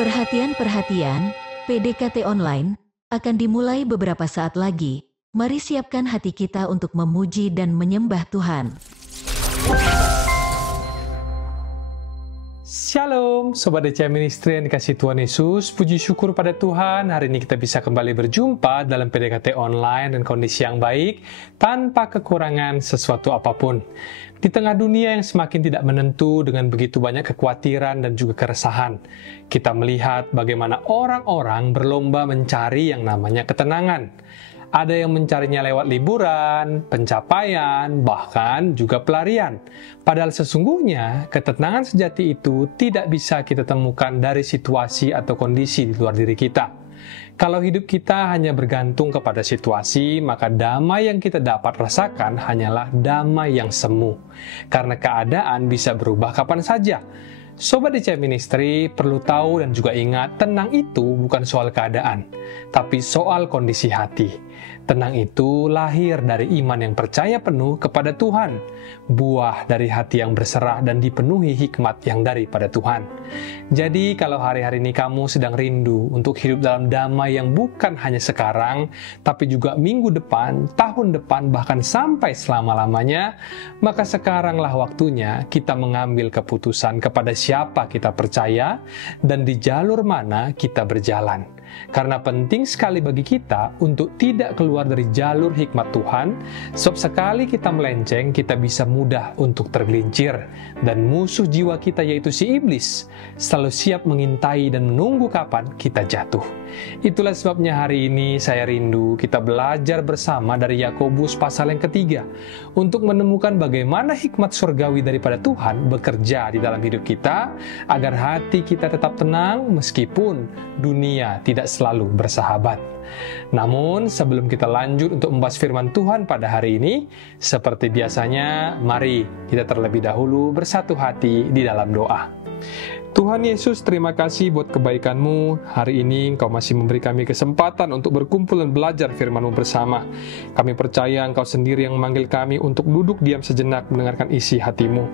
Perhatian, PDKT Online akan dimulai beberapa saat lagi. Mari siapkan hati kita untuk memuji dan menyembah Tuhan. Shalom, Sobat DCM Ministry yang dikasih Tuhan Yesus. Puji syukur pada Tuhan, hari ini kita bisa kembali berjumpa dalam PDKT Online dan kondisi yang baik, tanpa kekurangan sesuatu apapun. Di tengah dunia yang semakin tidak menentu dengan begitu banyak kekhawatiran dan juga keresahan, kita melihat bagaimana orang-orang berlomba mencari yang namanya ketenangan. Ada yang mencarinya lewat liburan, pencapaian, bahkan juga pelarian. Padahal sesungguhnya ketenangan sejati itu tidak bisa kita temukan dari situasi atau kondisi di luar diri kita. Kalau hidup kita hanya bergantung kepada situasi, maka damai yang kita dapat rasakan hanyalah damai yang semu. Karena keadaan bisa berubah kapan saja. Sobat DCM Ministry perlu tahu dan juga ingat, tenang itu bukan soal keadaan, tapi soal kondisi hati. Tenang itu lahir dari iman yang percaya penuh kepada Tuhan, buah dari hati yang berserah dan dipenuhi hikmat yang daripada Tuhan. Jadi kalau hari-hari ini kamu sedang rindu untuk hidup dalam damai yang bukan hanya sekarang, tapi juga minggu depan, tahun depan, bahkan sampai selama-lamanya, maka sekaranglah waktunya kita mengambil keputusan kepada siapa kita percaya dan di jalur mana kita berjalan. Karena penting sekali bagi kita untuk tidak keluar dari jalur hikmat Tuhan, sebab sekali kita melenceng, kita bisa mudah untuk tergelincir. Dan musuh jiwa kita yaitu si iblis, selalu siap mengintai dan menunggu kapan kita jatuh. Itulah sebabnya hari ini saya rindu kita belajar bersama dari Yakobus pasal yang ketiga, untuk menemukan bagaimana hikmat surgawi daripada Tuhan bekerja di dalam hidup kita, agar hati kita tetap tenang meskipun dunia tidak selalu bersahabat. Namun sebelum kita lanjut untuk membahas firman Tuhan pada hari ini, seperti biasanya, mari kita terlebih dahulu bersatu hati di dalam doa. Tuhan Yesus, terima kasih buat kebaikan-Mu. Hari ini Engkau masih memberi kami kesempatan untuk berkumpul dan belajar firman-Mu bersama. Kami percaya Engkau sendiri yang memanggil kami untuk duduk diam sejenak mendengarkan isi hati-Mu.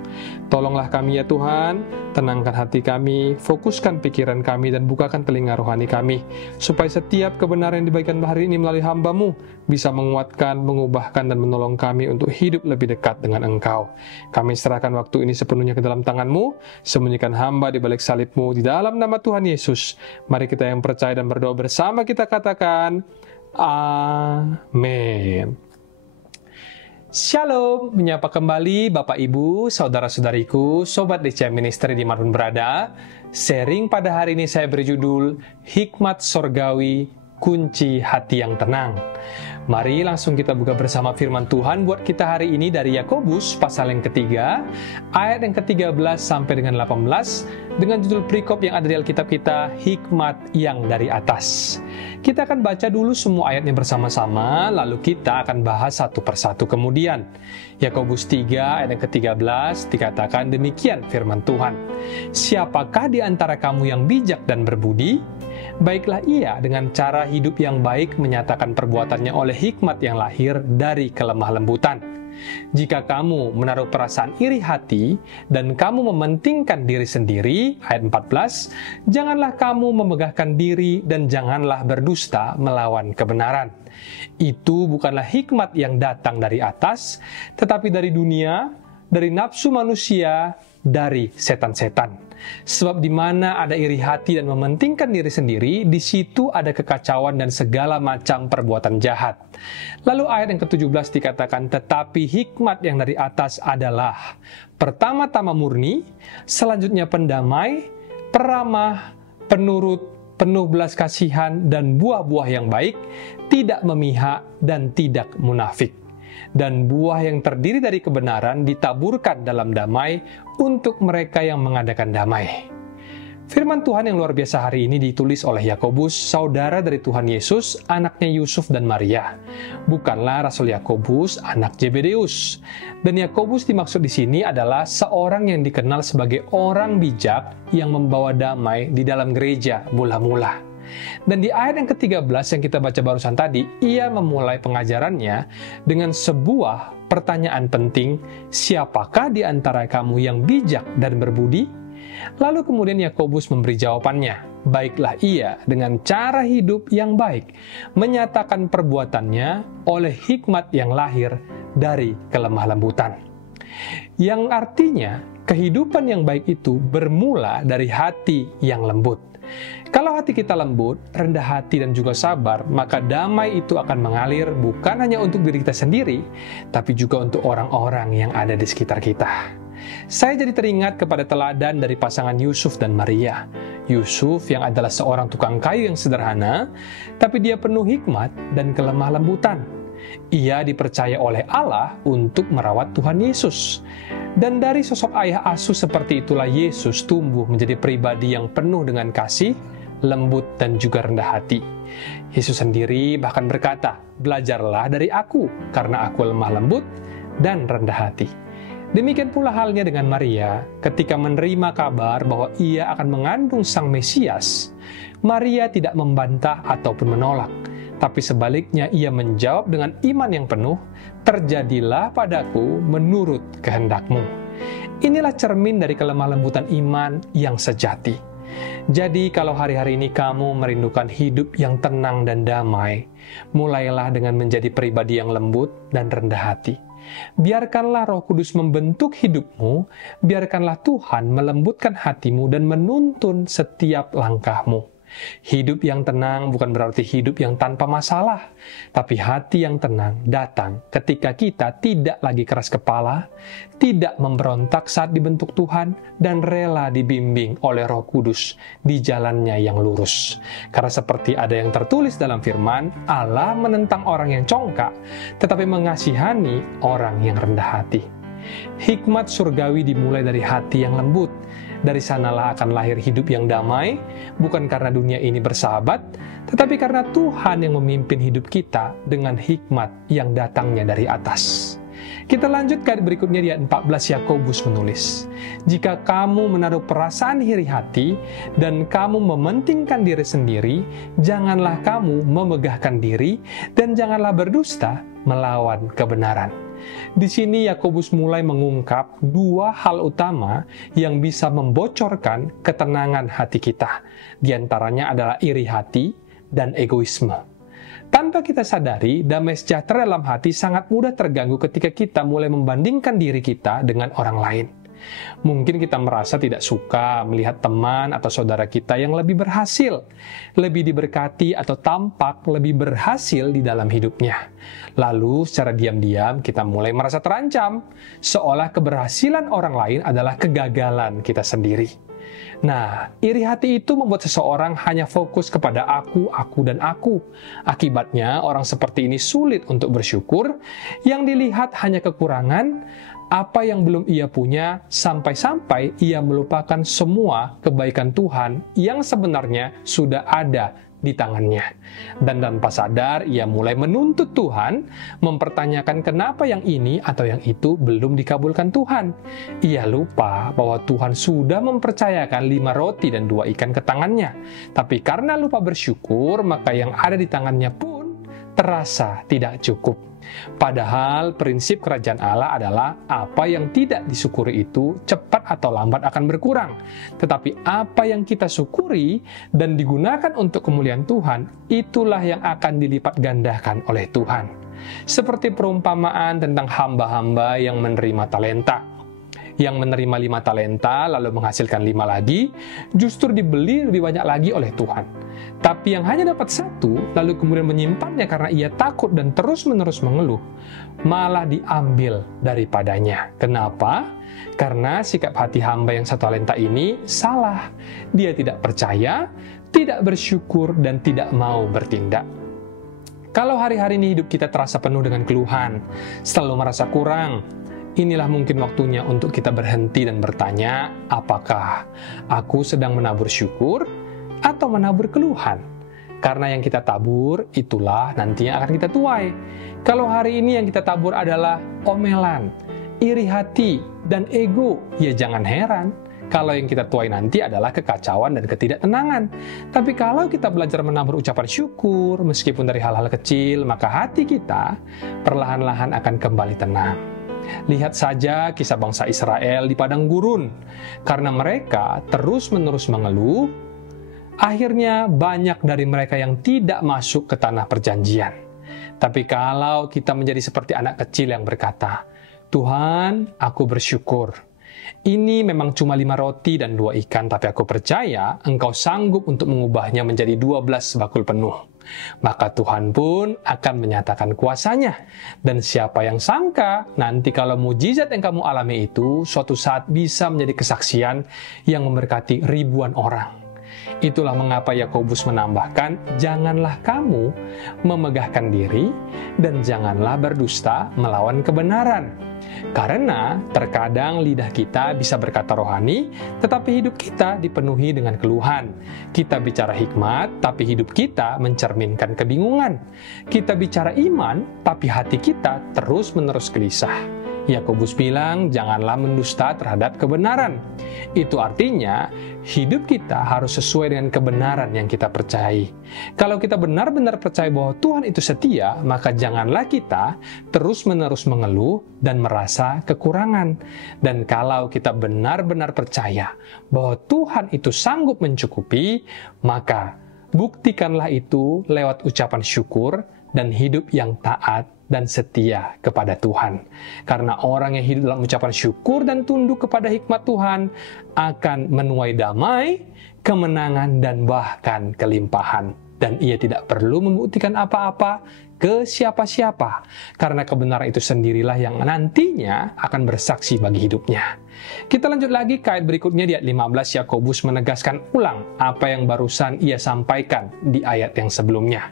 Tolonglah kami ya Tuhan, tenangkan hati kami, fokuskan pikiran kami dan bukakan telinga rohani kami, supaya setiap kebenaran yang dibagikan hari ini melalui hamba-Mu bisa menguatkan, mengubahkan dan menolong kami untuk hidup lebih dekat dengan Engkau. Kami serahkan waktu ini sepenuhnya ke dalam tangan-Mu, sembunyikan hamba di balik salib-Mu di dalam nama Tuhan Yesus. Mari kita yang percaya dan berdoa bersama kita katakan, Amin. Shalom, menyapa kembali Bapak Ibu, Saudara-saudariku, Sobat DCM Ministry dimanapun berada. Sharing pada hari ini saya berjudul Hikmat Sorgawi, Kunci Hati yang Tenang. Mari langsung kita buka bersama firman Tuhan buat kita hari ini dari Yakobus pasal yang ketiga, ayat yang ke-13 sampai dengan 18, dengan judul perikop yang ada di Alkitab kita, Hikmat yang dari atas. Kita akan baca dulu semua ayatnya bersama-sama, lalu kita akan bahas satu persatu kemudian. Yakobus 3 ayat yang ke-13 dikatakan demikian firman Tuhan. Siapakah di antara kamu yang bijak dan berbudi? Baiklah ia dengan cara hidup yang baik menyatakan perbuatannya oleh hikmat yang lahir dari kelemah lembutan. Jika kamu menaruh perasaan iri hati dan kamu mementingkan diri sendiri, ayat 14, janganlah kamu memegahkan diri dan janganlah berdusta melawan kebenaran. Itu bukanlah hikmat yang datang dari atas, tetapi dari dunia, dari nafsu manusia, dari setan-setan. Sebab di mana ada iri hati dan mementingkan diri sendiri, di situ ada kekacauan dan segala macam perbuatan jahat. Lalu ayat yang ke-17 dikatakan, tetapi hikmat yang dari atas adalah pertama-tama murni, selanjutnya pendamai, peramah, penurut, penuh belas kasihan dan buah-buah yang baik, tidak memihak dan tidak munafik. Dan buah yang terdiri dari kebenaran ditaburkan dalam damai untuk mereka yang mengadakan damai. Firman Tuhan yang luar biasa hari ini ditulis oleh Yakobus, saudara dari Tuhan Yesus, anaknya Yusuf dan Maria. Bukanlah Rasul Yakobus, anak Zebedeus. Dan Yakobus dimaksud di sini adalah seorang yang dikenal sebagai orang bijak yang membawa damai di dalam gereja mula-mula. Dan di ayat yang ke-13 yang kita baca barusan tadi, ia memulai pengajarannya dengan sebuah pertanyaan penting, siapakah di antara kamu yang bijak dan berbudi? Lalu kemudian Yakobus memberi jawabannya. baiklah ia dengan cara hidup yang baik, menyatakan perbuatannya oleh hikmat yang lahir dari kelemah lembutan. Yang artinya, kehidupan yang baik itu bermula dari hati yang lembut. Kalau hati kita lembut, rendah hati dan juga sabar, maka damai itu akan mengalir bukan hanya untuk diri kita sendiri, tapi juga untuk orang-orang yang ada di sekitar kita. Saya jadi teringat kepada teladan dari pasangan Yusuf dan Maria. Yusuf yang adalah seorang tukang kayu yang sederhana, tapi dia penuh hikmat dan kelemah lembutan. Ia dipercaya oleh Allah untuk merawat Tuhan Yesus. Dan dari sosok ayah asuh seperti itulah Yesus tumbuh menjadi pribadi yang penuh dengan kasih, lembut, dan juga rendah hati. Yesus sendiri bahkan berkata, "Belajarlah dari aku, karena aku lemah lembut dan rendah hati." Demikian pula halnya dengan Maria, ketika menerima kabar bahwa ia akan mengandung Sang Mesias, Maria tidak membantah ataupun menolak, tapi sebaliknya ia menjawab dengan iman yang penuh, "Terjadilah padaku menurut kehendak-Mu." Inilah cermin dari kelemah lembutan iman yang sejati. Jadi kalau hari-hari ini kamu merindukan hidup yang tenang dan damai, mulailah dengan menjadi pribadi yang lembut dan rendah hati. Biarkanlah Roh Kudus membentuk hidupmu, biarkanlah Tuhan melembutkan hatimu dan menuntun setiap langkahmu. Hidup yang tenang bukan berarti hidup yang tanpa masalah, tapi hati yang tenang datang ketika kita tidak lagi keras kepala, tidak memberontak saat dibentuk Tuhan, dan rela dibimbing oleh Roh Kudus di jalannya yang lurus. Karena seperti ada yang tertulis dalam firman, Allah menentang orang yang congkak, tetapi mengasihani orang yang rendah hati. Hikmat surgawi dimulai dari hati yang lembut. Dari sanalah akan lahir hidup yang damai, bukan karena dunia ini bersahabat, tetapi karena Tuhan yang memimpin hidup kita dengan hikmat yang datangnya dari atas. Kita lanjut ke ayat berikutnya di ayat 14, Yakobus menulis, "Jika kamu menaruh perasaan iri hati dan kamu mementingkan diri sendiri, janganlah kamu memegahkan diri dan janganlah berdusta melawan kebenaran." Di sini Yakobus mulai mengungkap dua hal utama yang bisa membocorkan ketenangan hati kita. Di antaranya adalah iri hati dan egoisme. Tanpa kita sadari, damai sejahtera dalam hati sangat mudah terganggu ketika kita mulai membandingkan diri kita dengan orang lain. Mungkin kita merasa tidak suka melihat teman atau saudara kita yang lebih berhasil, lebih diberkati atau tampak lebih berhasil di dalam hidupnya. Lalu secara diam-diam kita mulai merasa terancam, seolah keberhasilan orang lain adalah kegagalan kita sendiri. Nah, iri hati itu membuat seseorang hanya fokus kepada aku, dan aku. Akibatnya, orang seperti ini sulit untuk bersyukur, yang dilihat hanya kekurangan, apa yang belum ia punya, sampai-sampai ia melupakan semua kebaikan Tuhan yang sebenarnya sudah ada di tangannya. Dan tanpa sadar, ia mulai menuntut Tuhan, mempertanyakan kenapa yang ini atau yang itu belum dikabulkan Tuhan. Ia lupa bahwa Tuhan sudah mempercayakan 5 roti dan 2 ikan ke tangannya. Tapi karena lupa bersyukur, maka yang ada di tangannya pun terasa tidak cukup. Padahal prinsip kerajaan Allah adalah apa yang tidak disyukuri itu cepat atau lambat akan berkurang. Tetapi apa yang kita syukuri dan digunakan untuk kemuliaan Tuhan, itulah yang akan dilipat gandakan oleh Tuhan. Seperti perumpamaan tentang hamba-hamba yang menerima talenta. Yang menerima 5 talenta lalu menghasilkan 5 lagi, justru dibeli lebih banyak lagi oleh Tuhan. Tapi yang hanya dapat 1, lalu kemudian menyimpannya karena ia takut dan terus-menerus mengeluh, malah diambil daripadanya. Kenapa? Karena sikap hati hamba yang 1 talenta ini salah. Dia tidak percaya, tidak bersyukur, dan tidak mau bertindak. Kalau hari-hari ini hidup kita terasa penuh dengan keluhan, selalu merasa kurang, inilah mungkin waktunya untuk kita berhenti dan bertanya, apakah aku sedang menabur syukur atau menabur keluhan? Karena yang kita tabur, itulah nantinya akan kita tuai. Kalau hari ini yang kita tabur adalah omelan, iri hati, dan ego, ya jangan heran kalau yang kita tuai nanti adalah kekacauan dan ketidaktenangan. Tapi kalau kita belajar menabur ucapan syukur, meskipun dari hal-hal kecil, maka hati kita perlahan-lahan akan kembali tenang. Lihat saja kisah bangsa Israel di padang gurun. Karena mereka terus-menerus mengeluh, Akhirnya banyak dari mereka yang tidak masuk ke tanah perjanjian. Tapi kalau kita menjadi seperti anak kecil yang berkata, Tuhan, aku bersyukur. Ini memang cuma 5 roti dan 2 ikan, tapi aku percaya Engkau sanggup untuk mengubahnya menjadi 12 bakul penuh. Maka Tuhan pun akan menyatakan kuasanya. Dan siapa yang sangka, nanti kalau mujizat yang kamu alami itu, suatu saat bisa menjadi kesaksian yang memberkati ribuan orang. Itulah mengapa Yakobus menambahkan, janganlah kamu memegahkan diri dan janganlah berdusta melawan kebenaran. Karena terkadang lidah kita bisa berkata rohani, tetapi hidup kita dipenuhi dengan keluhan. Kita bicara hikmat, tapi hidup kita mencerminkan kebingungan. Kita bicara iman, tapi hati kita terus-menerus gelisah. Yakobus bilang, janganlah mendusta terhadap kebenaran. Itu artinya, hidup kita harus sesuai dengan kebenaran yang kita percayai. Kalau kita benar-benar percaya bahwa Tuhan itu setia, maka janganlah kita terus-menerus mengeluh dan merasa kekurangan. Dan kalau kita benar-benar percaya bahwa Tuhan itu sanggup mencukupi, maka buktikanlah itu lewat ucapan syukur dan hidup yang taat dan setia kepada Tuhan. Karena orang yang hidup dalam ucapan syukur dan tunduk kepada hikmat Tuhan akan menuai damai, kemenangan, dan bahkan kelimpahan. Dan ia tidak perlu membuktikan apa-apa ke siapa-siapa, karena kebenaran itu sendirilah yang nantinya akan bersaksi bagi hidupnya. Kita lanjut lagi ke ayat berikutnya di ayat 15, Yakobus menegaskan ulang apa yang barusan ia sampaikan di ayat yang sebelumnya.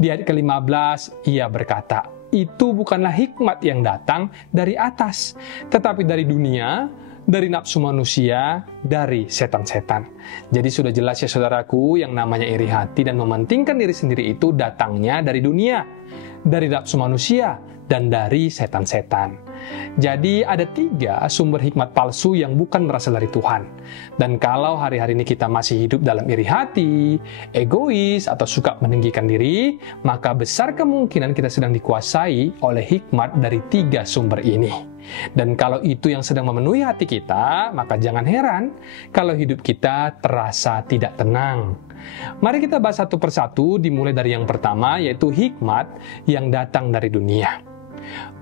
Di ayat ke-15, ia berkata, itu bukanlah hikmat yang datang dari atas, tetapi dari dunia, dari nafsu manusia, dari setan-setan. Jadi sudah jelas ya saudaraku, yang namanya iri hati dan mementingkan diri sendiri itu datangnya dari dunia, dari nafsu manusia, dan dari setan-setan. Jadi ada 3 sumber hikmat palsu yang bukan berasal dari Tuhan. Dan kalau hari-hari ini kita masih hidup dalam iri hati, egois, atau suka meninggikan diri, maka besar kemungkinan kita sedang dikuasai oleh hikmat dari 3 sumber ini. Dan kalau itu yang sedang memenuhi hati kita, maka jangan heran kalau hidup kita terasa tidak tenang. Mari kita bahas satu persatu, dimulai dari yang pertama, yaitu hikmat yang datang dari dunia.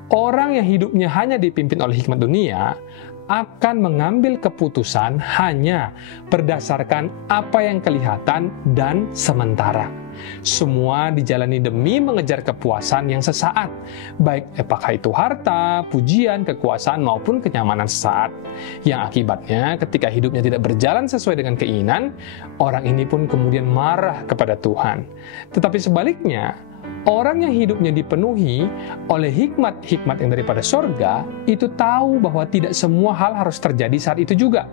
Orang yang hidupnya hanya dipimpin oleh hikmat dunia akan mengambil keputusan hanya berdasarkan apa yang kelihatan dan sementara. Semua dijalani demi mengejar kepuasan yang sesaat, baik apakah itu harta, pujian, kekuasaan, maupun kenyamanan sesaat. Yang akibatnya ketika hidupnya tidak berjalan sesuai dengan keinginan, orang ini pun kemudian marah kepada Tuhan. Tetapi sebaliknya, orang yang hidupnya dipenuhi oleh hikmat-hikmat yang daripada sorga, itu tahu bahwa tidak semua hal harus terjadi saat itu juga.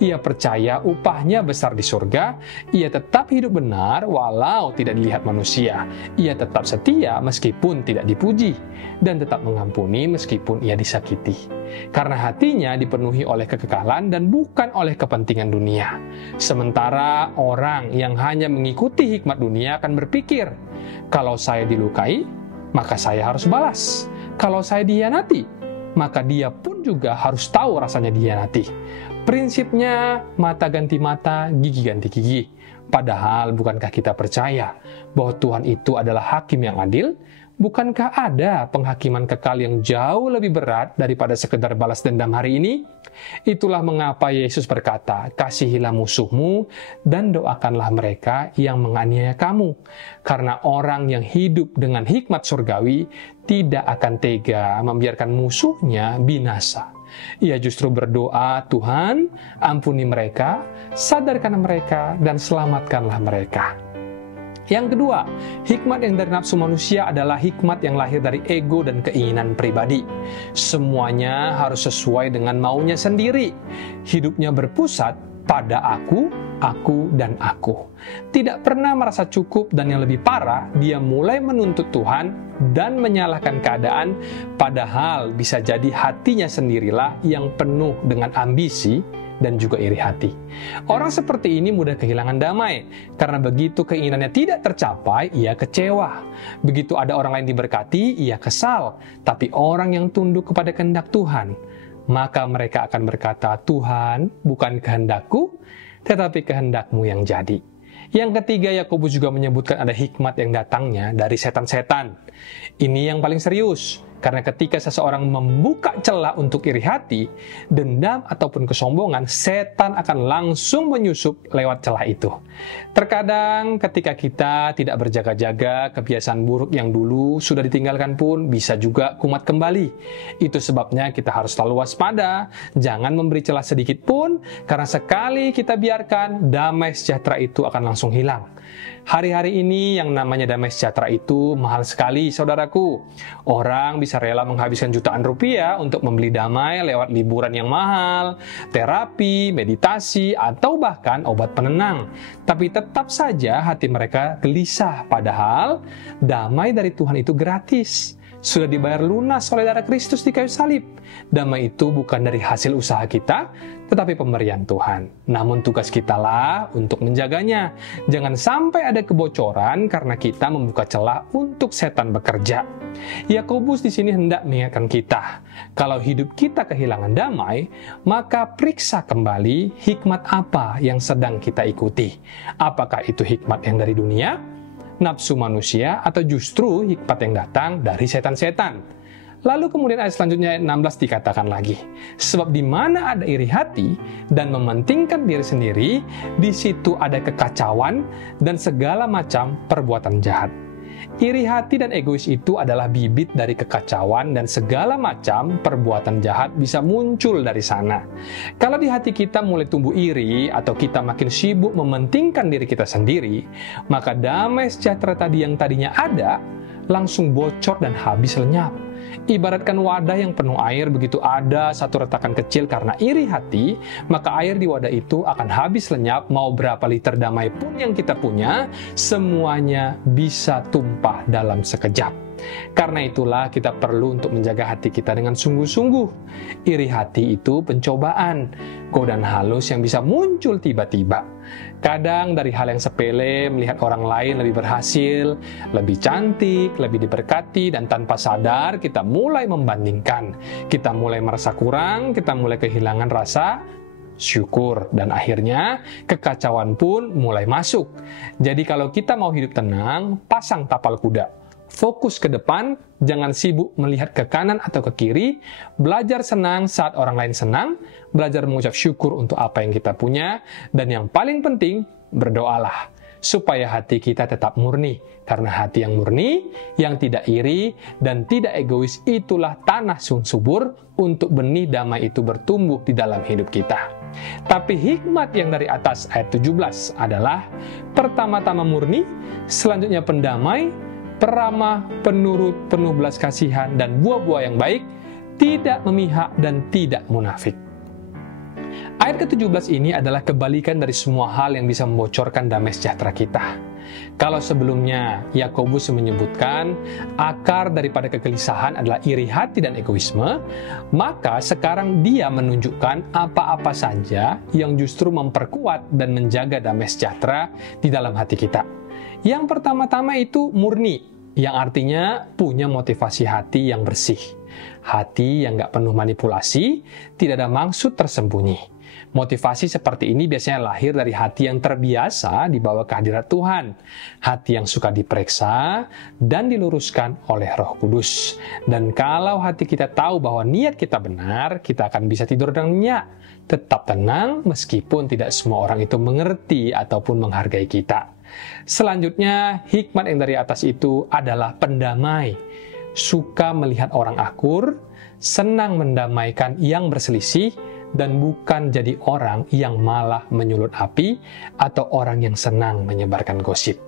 Ia percaya upahnya besar di sorga, ia tetap hidup benar walau tidak dilihat manusia. Ia tetap setia meskipun tidak dipuji, dan tetap mengampuni meskipun ia disakiti. Karena hatinya dipenuhi oleh kekekalan dan bukan oleh kepentingan dunia. Sementara orang yang hanya mengikuti hikmat dunia akan berpikir, kalau saya dilukai, maka saya harus balas. Kalau saya dihianati, maka dia pun juga harus tahu rasanya dihianati. Prinsipnya mata ganti mata, gigi ganti gigi. Padahal bukankah kita percaya bahwa Tuhan itu adalah hakim yang adil? Bukankah ada penghakiman kekal yang jauh lebih berat daripada sekedar balas dendam hari ini? Itulah mengapa Yesus berkata, kasihilah musuhmu dan doakanlah mereka yang menganiaya kamu. Karena orang yang hidup dengan hikmat surgawi tidak akan tega membiarkan musuhnya binasa. Ia justru berdoa, Tuhan, ampuni mereka, sadarkan mereka, dan selamatkanlah mereka. Yang kedua, hikmat yang dari nafsu manusia adalah hikmat yang lahir dari ego dan keinginan pribadi. Semuanya harus sesuai dengan maunya sendiri. Hidupnya berpusat pada aku, dan aku. Tidak pernah merasa cukup, dan yang lebih parah, dia mulai menuntut Tuhan dan menyalahkan keadaan, padahal bisa jadi hatinya sendirilah yang penuh dengan ambisi dan juga iri hati. Orang seperti ini mudah kehilangan damai, karena begitu keinginannya tidak tercapai, ia kecewa. Begitu ada orang lain diberkati, ia kesal. Tapi orang yang tunduk kepada kehendak Tuhan, maka mereka akan berkata, Tuhan, bukan kehendakku, tetapi kehendakmu yang jadi. Yang ketiga, Yakobus juga menyebutkan ada hikmat yang datangnya dari setan-setan. Ini yang paling serius, karena ketika seseorang membuka celah untuk iri hati, dendam ataupun kesombongan, setan akan langsung menyusup lewat celah itu. Terkadang ketika kita tidak berjaga-jaga, kebiasaan buruk yang dulu sudah ditinggalkan pun bisa juga kumat kembali. Itu sebabnya kita harus selalu waspada, jangan memberi celah sedikit pun, karena sekali kita biarkan, damai sejahtera itu akan langsung hilang. Hari-hari ini yang namanya damai sejahtera itu mahal sekali, saudaraku. Orang bisa rela menghabiskan jutaan rupiah untuk membeli damai lewat liburan yang mahal, terapi, meditasi, atau bahkan obat penenang. Tapi tetap saja hati mereka gelisah, padahal damai dari Tuhan itu gratis. Sudah dibayar lunas oleh darah Kristus di kayu salib. Damai itu bukan dari hasil usaha kita, tetapi pemberian Tuhan. Namun tugas kitalah untuk menjaganya. Jangan sampai ada kebocoran karena kita membuka celah untuk setan bekerja. Yakobus di sini hendak mengingatkan kita, kalau hidup kita kehilangan damai, maka periksa kembali hikmat apa yang sedang kita ikuti. Apakah itu hikmat yang dari dunia, nafsu manusia, atau justru hikmat yang datang dari setan-setan. Lalu kemudian ayat selanjutnya ayat 16 dikatakan lagi, sebab di mana ada iri hati dan mementingkan diri sendiri, di situ ada kekacauan dan segala macam perbuatan jahat. Iri hati dan egois itu adalah bibit dari kekacauan dan segala macam perbuatan jahat bisa muncul dari sana. Kalau di hati kita mulai tumbuh iri atau kita makin sibuk mementingkan diri kita sendiri, maka damai sejahtera tadi yang tadinya ada langsung bocor dan habis lenyap. Ibaratkan wadah yang penuh air, begitu ada satu retakan kecil karena iri hati, maka air di wadah itu akan habis lenyap. Mau berapa liter damai pun yang kita punya, semuanya bisa tumpah dalam sekejap. Karena itulah kita perlu untuk menjaga hati kita dengan sungguh-sungguh. Iri hati itu pencobaan, godaan halus yang bisa muncul tiba-tiba. Kadang dari hal yang sepele, melihat orang lain lebih berhasil, lebih cantik, lebih diberkati, dan tanpa sadar kita mulai membandingkan. Kita mulai merasa kurang, kita mulai kehilangan rasa syukur, dan akhirnya kekacauan pun mulai masuk. Jadi kalau kita mau hidup tenang, pasang tapal kuda. Fokus ke depan, jangan sibuk melihat ke kanan atau ke kiri, belajar senang saat orang lain senang, belajar mengucap syukur untuk apa yang kita punya, dan yang paling penting, berdoalah, supaya hati kita tetap murni. Karena hati yang murni, yang tidak iri, dan tidak egois, itulah tanah subur untuk benih damai itu bertumbuh di dalam hidup kita. Tapi hikmat yang dari atas ayat 17 adalah, pertama-tama murni, selanjutnya pendamai, peramah, penurut, penuh belas kasihan, dan buah-buah yang baik, tidak memihak dan tidak munafik. Ayat ke-17 ini adalah kebalikan dari semua hal yang bisa membocorkan damai sejahtera kita. Kalau sebelumnya Yakobus menyebutkan akar daripada kegelisahan adalah iri hati dan egoisme, maka sekarang dia menunjukkan apa-apa saja yang justru memperkuat dan menjaga damai sejahtera di dalam hati kita. Yang pertama-tama itu murni, yang artinya punya motivasi hati yang bersih. Hati yang nggak penuh manipulasi, tidak ada maksud tersembunyi. Motivasi seperti ini biasanya lahir dari hati yang terbiasa dibawa ke hadirat Tuhan. Hati yang suka diperiksa dan diluruskan oleh Roh Kudus. Dan kalau hati kita tahu bahwa niat kita benar, kita akan bisa tidur dengan nyenyak. Tetap tenang meskipun tidak semua orang itu mengerti ataupun menghargai kita. Selanjutnya, hikmat yang dari atas itu adalah pendamai. Suka melihat orang akur, senang mendamaikan yang berselisih, dan bukan jadi orang yang malah menyulut api atau orang yang senang menyebarkan gosip.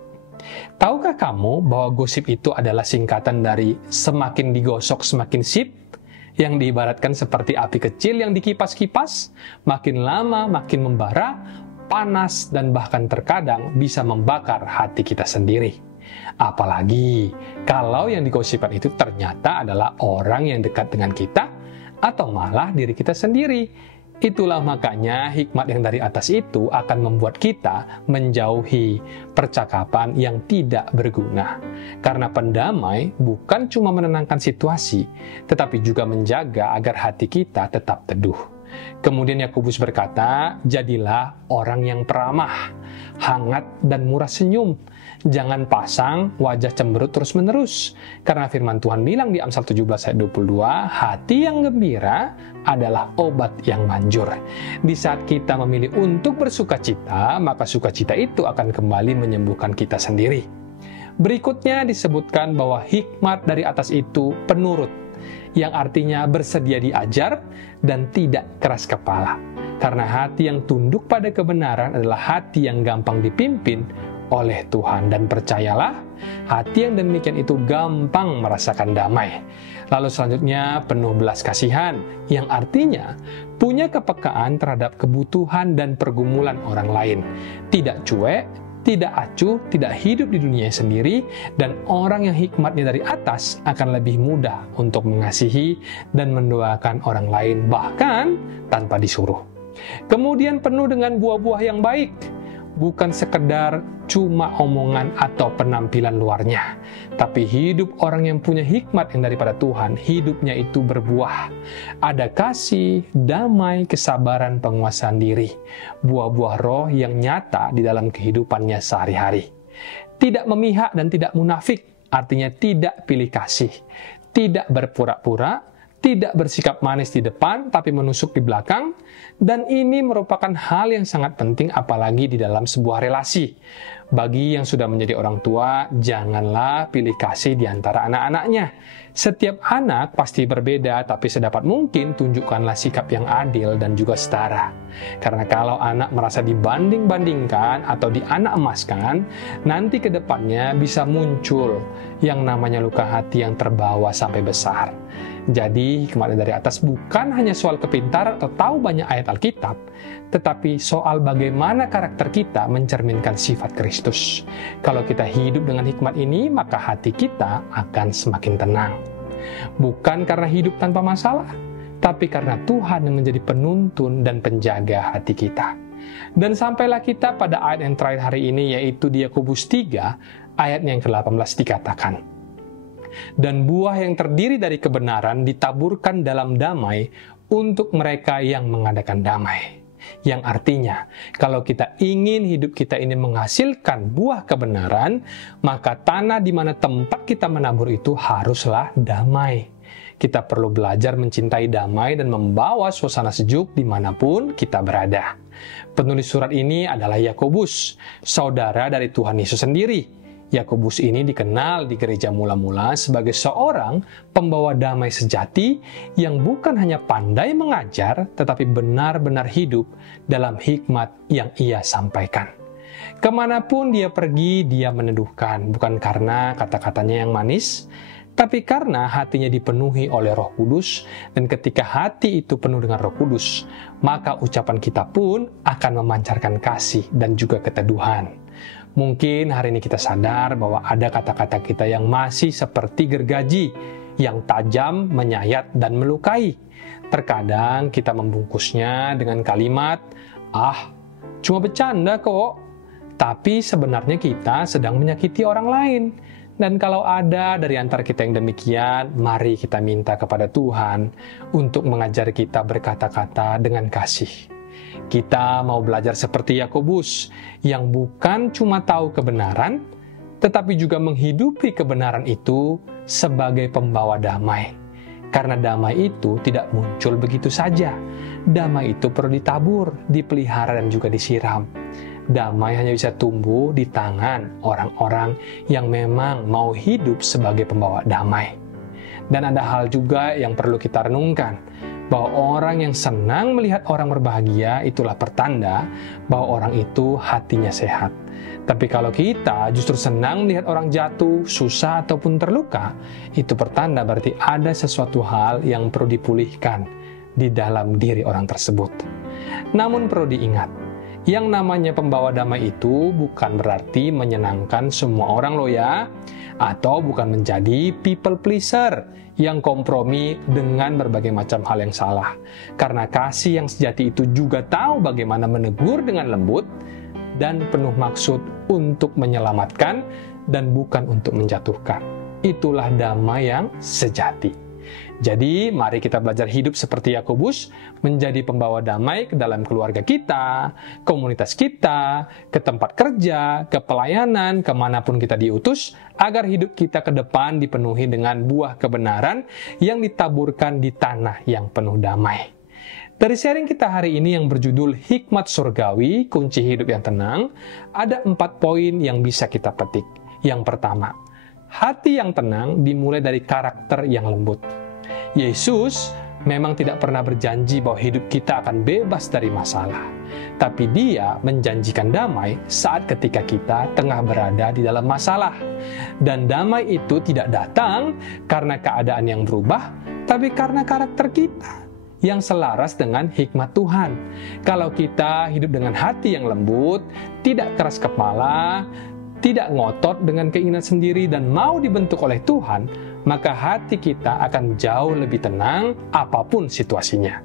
Tahukah kamu bahwa gosip itu adalah singkatan dari semakin digosok semakin sip, yang diibaratkan seperti api kecil yang dikipas-kipas, makin lama makin membara, panas, dan bahkan terkadang bisa membakar hati kita sendiri. Apalagi kalau yang digosipkan itu ternyata adalah orang yang dekat dengan kita atau malah diri kita sendiri. Itulah makanya hikmat yang dari atas itu akan membuat kita menjauhi percakapan yang tidak berguna. Karena pendamai bukan cuma menenangkan situasi, tetapi juga menjaga agar hati kita tetap teduh. Kemudian Yakobus berkata, jadilah orang yang peramah, hangat dan murah senyum. Jangan pasang wajah cemberut terus-menerus. Karena firman Tuhan bilang di Amsal 17 ayat 22, hati yang gembira adalah obat yang manjur. Di saat kita memilih untuk bersukacita, maka sukacita itu akan kembali menyembuhkan kita sendiri. Berikutnya disebutkan bahwa hikmat dari atas itu penurut, yang artinya bersedia diajar dan tidak keras kepala. Karena hati yang tunduk pada kebenaran adalah hati yang gampang dipimpin oleh Tuhan. Dan percayalah, hati yang demikian itu gampang merasakan damai. Lalu selanjutnya penuh belas kasihan, yang artinya punya kepekaan terhadap kebutuhan dan pergumulan orang lain. Tidak cuek, tidak acuh, tidak hidup di dunia sendiri, dan orang yang hikmatnya dari atas akan lebih mudah untuk mengasihi dan mendoakan orang lain, bahkan tanpa disuruh. Kemudian penuh dengan buah-buah yang baik, bukan sekedar cuma omongan atau penampilan luarnya, tapi hidup orang yang punya hikmat yang daripada Tuhan, hidupnya itu berbuah. Ada kasih, damai, kesabaran, penguasaan diri, buah-buah roh yang nyata di dalam kehidupannya sehari-hari. Tidak memihak dan tidak munafik, artinya tidak pilih kasih, tidak berpura-pura, tidak bersikap manis di depan, tapi menusuk di belakang. Dan ini merupakan hal yang sangat penting, apalagi di dalam sebuah relasi. Bagi yang sudah menjadi orang tua, janganlah pilih kasih di antara anak-anaknya. Setiap anak pasti berbeda, tapi sedapat mungkin tunjukkanlah sikap yang adil dan juga setara. Karena kalau anak merasa dibanding-bandingkan atau dianak emaskan, nanti ke depannya bisa muncul yang namanya luka hati yang terbawa sampai besar. Jadi, hikmat dari atas bukan hanya soal kepintaran atau tahu banyak ayat Alkitab, tetapi soal bagaimana karakter kita mencerminkan sifat Kristus. Kalau kita hidup dengan hikmat ini, maka hati kita akan semakin tenang. Bukan karena hidup tanpa masalah, tapi karena Tuhan yang menjadi penuntun dan penjaga hati kita. Dan sampailah kita pada ayat yang terakhir hari ini, yaitu di Yakobus 3, ayat yang ke-18 dikatakan, dan buah yang terdiri dari kebenaran ditaburkan dalam damai untuk mereka yang mengadakan damai. Yang artinya, kalau kita ingin hidup kita ini menghasilkan buah kebenaran, maka tanah di mana tempat kita menabur itu haruslah damai. Kita perlu belajar mencintai damai dan membawa suasana sejuk dimanapun kita berada. Penulis surat ini adalah Yakobus, saudara dari Tuhan Yesus sendiri. Yakobus ini dikenal di gereja mula-mula sebagai seorang pembawa damai sejati yang bukan hanya pandai mengajar, tetapi benar-benar hidup dalam hikmat yang ia sampaikan. Kemanapun dia pergi, dia meneduhkan, bukan karena kata-katanya yang manis, tapi karena hatinya dipenuhi oleh Roh Kudus, dan ketika hati itu penuh dengan Roh Kudus, maka ucapan kita pun akan memancarkan kasih dan juga keteduhan. Mungkin hari ini kita sadar bahwa ada kata-kata kita yang masih seperti gergaji, yang tajam, menyayat, dan melukai. Terkadang kita membungkusnya dengan kalimat, cuma bercanda kok. Tapi sebenarnya kita sedang menyakiti orang lain. Dan kalau ada dari antara kita yang demikian, mari kita minta kepada Tuhan untuk mengajar kita berkata-kata dengan kasih. Kita mau belajar seperti Yakobus, yang bukan cuma tahu kebenaran, tetapi juga menghidupi kebenaran itu sebagai pembawa damai. Karena damai itu tidak muncul begitu saja. Damai itu perlu ditabur, dipelihara, dan juga disiram. Damai hanya bisa tumbuh di tangan orang-orang yang memang mau hidup sebagai pembawa damai. Dan ada hal juga yang perlu kita renungkan, bahwa orang yang senang melihat orang berbahagia itulah pertanda bahwa orang itu hatinya sehat. Tapi kalau kita justru senang melihat orang jatuh, susah, ataupun terluka, itu pertanda berarti ada sesuatu hal yang perlu dipulihkan di dalam diri orang tersebut. Namun perlu diingat, yang namanya pembawa damai itu bukan berarti menyenangkan semua orang loh ya, atau bukan menjadi people pleaser yang kompromi dengan berbagai macam hal yang salah. Karena kasih yang sejati itu juga tahu bagaimana menegur dengan lembut dan penuh maksud untuk menyelamatkan dan bukan untuk menjatuhkan. Itulah damai yang sejati. Jadi, mari kita belajar hidup seperti Yakobus, menjadi pembawa damai ke dalam keluarga kita, komunitas kita, ke tempat kerja, ke pelayanan, kemanapun kita diutus, agar hidup kita ke depan dipenuhi dengan buah kebenaran yang ditaburkan di tanah yang penuh damai. Dari sharing kita hari ini yang berjudul Hikmat Surgawi, Kunci Hidup yang Tenang, ada 4 poin yang bisa kita petik. Yang pertama, hati yang tenang dimulai dari karakter yang lembut. Yesus memang tidak pernah berjanji bahwa hidup kita akan bebas dari masalah. Tapi Dia menjanjikan damai saat ketika kita tengah berada di dalam masalah. Dan damai itu tidak datang karena keadaan yang berubah, tapi karena karakter kita yang selaras dengan hikmat Tuhan. Kalau kita hidup dengan hati yang lembut, tidak keras kepala, tidak ngotot dengan keinginan sendiri dan mau dibentuk oleh Tuhan, maka hati kita akan jauh lebih tenang apapun situasinya.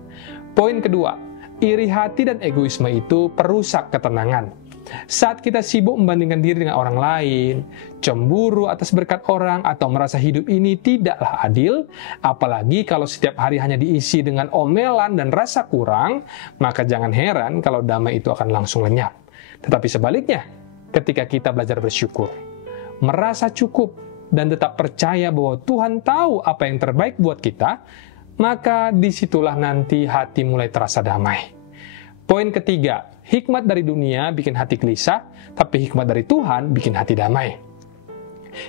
Poin kedua, iri hati dan egoisme itu perusak ketenangan. Saat kita sibuk membandingkan diri dengan orang lain, cemburu atas berkat orang, atau merasa hidup ini tidaklah adil, apalagi kalau setiap hari hanya diisi dengan omelan dan rasa kurang, maka jangan heran kalau damai itu akan langsung lenyap. Tetapi sebaliknya, ketika kita belajar bersyukur, merasa cukup, dan tetap percaya bahwa Tuhan tahu apa yang terbaik buat kita, maka disitulah nanti hati mulai terasa damai. Poin ketiga, hikmat dari dunia bikin hati gelisah, tapi hikmat dari Tuhan bikin hati damai.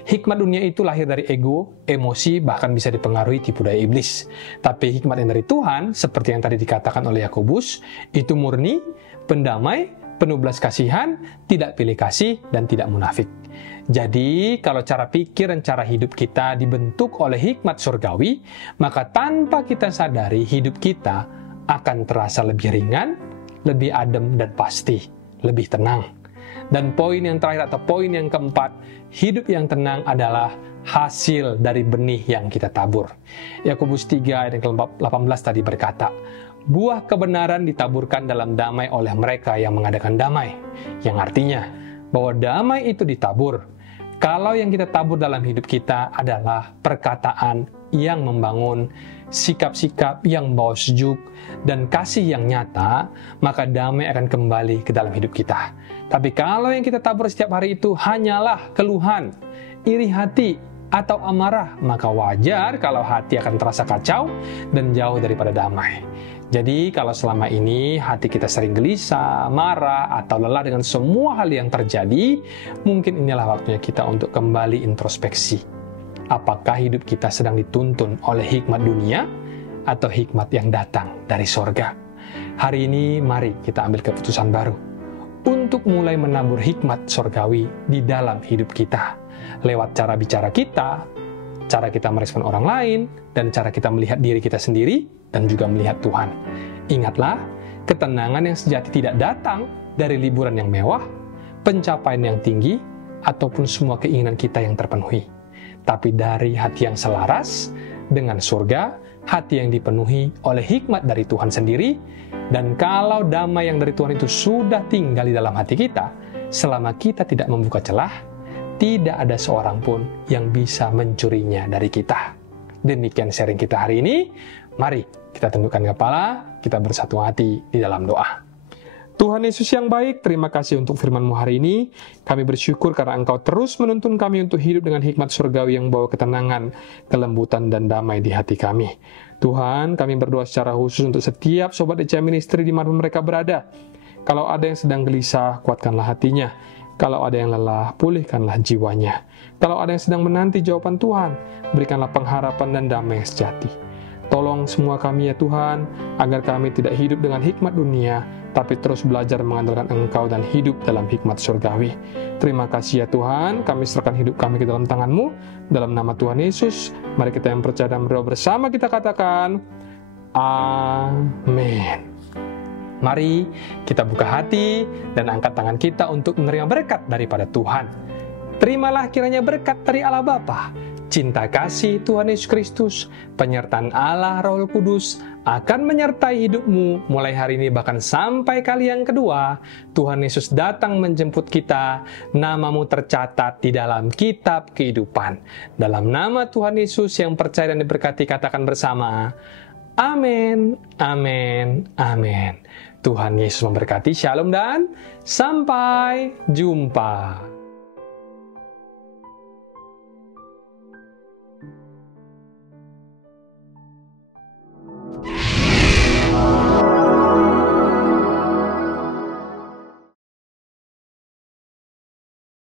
Hikmat dunia itu lahir dari ego, emosi, bahkan bisa dipengaruhi tipu daya iblis. Tapi hikmat yang dari Tuhan, seperti yang tadi dikatakan oleh Yakobus, itu murni, pendamai, penuh belas kasihan, tidak pilih kasih, dan tidak munafik. Jadi, kalau cara pikir dan cara hidup kita dibentuk oleh hikmat surgawi, maka tanpa kita sadari hidup kita akan terasa lebih ringan, lebih adem dan pasti, lebih tenang. Dan poin yang terakhir atau poin yang keempat, hidup yang tenang adalah hasil dari benih yang kita tabur. Yakobus 3 ayat yang ke-18 tadi berkata, buah kebenaran ditaburkan dalam damai oleh mereka yang mengadakan damai. Yang artinya, bahwa damai itu ditabur. Kalau yang kita tabur dalam hidup kita adalah perkataan yang membangun, sikap-sikap yang membawa sejuk, dan kasih yang nyata, maka damai akan kembali ke dalam hidup kita. Tapi kalau yang kita tabur setiap hari itu hanyalah keluhan, iri hati, atau amarah, maka wajar kalau hati akan terasa kacau dan jauh daripada damai. Jadi kalau selama ini hati kita sering gelisah, marah, atau lelah dengan semua hal yang terjadi, mungkin inilah waktunya kita untuk kembali introspeksi. Apakah hidup kita sedang dituntun oleh hikmat dunia atau hikmat yang datang dari sorga? Hari ini mari kita ambil keputusan baru untuk mulai menabur hikmat sorgawi di dalam hidup kita. Lewat cara bicara kita, cara kita merespon orang lain, dan cara kita melihat diri kita sendiri dan juga melihat Tuhan. Ingatlah, ketenangan yang sejati tidak datang dari liburan yang mewah, pencapaian yang tinggi, ataupun semua keinginan kita yang terpenuhi. Tapi dari hati yang selaras dengan surga, hati yang dipenuhi oleh hikmat dari Tuhan sendiri, dan kalau damai yang dari Tuhan itu sudah tinggal di dalam hati kita, selama kita tidak membuka celah, tidak ada seorang pun yang bisa mencurinya dari kita. Demikian sharing kita hari ini. Mari kita tundukkan kepala, kita bersatu hati di dalam doa. Tuhan Yesus yang baik, terima kasih untuk firman-Mu hari ini. Kami bersyukur karena Engkau terus menuntun kami untuk hidup dengan hikmat surgawi yang membawa ketenangan, kelembutan, dan damai di hati kami. Tuhan, kami berdoa secara khusus untuk setiap sobat ECA Ministry di mana mereka berada. Kalau ada yang sedang gelisah, kuatkanlah hatinya. Kalau ada yang lelah, pulihkanlah jiwanya. Kalau ada yang sedang menanti jawaban Tuhan, berikanlah pengharapan dan damai yang sejati. Tolong semua kami ya Tuhan, agar kami tidak hidup dengan hikmat dunia, tapi terus belajar mengandalkan Engkau dan hidup dalam hikmat surgawi. Terima kasih ya Tuhan, kami serahkan hidup kami ke dalam tangan-Mu. Dalam nama Tuhan Yesus, mari kita yang percaya dan berdoa bersama kita katakan, Amin. Mari kita buka hati dan angkat tangan kita untuk menerima berkat daripada Tuhan. Terimalah kiranya berkat dari Allah Bapa, cinta kasih Tuhan Yesus Kristus, penyertaan Allah Roh Kudus akan menyertai hidupmu mulai hari ini bahkan sampai kali yang kedua Tuhan Yesus datang menjemput kita, namamu tercatat di dalam kitab kehidupan. Dalam nama Tuhan Yesus yang percaya dan diberkati, katakan bersama, amin, amin, amin. Tuhan Yesus memberkati, shalom dan sampai jumpa.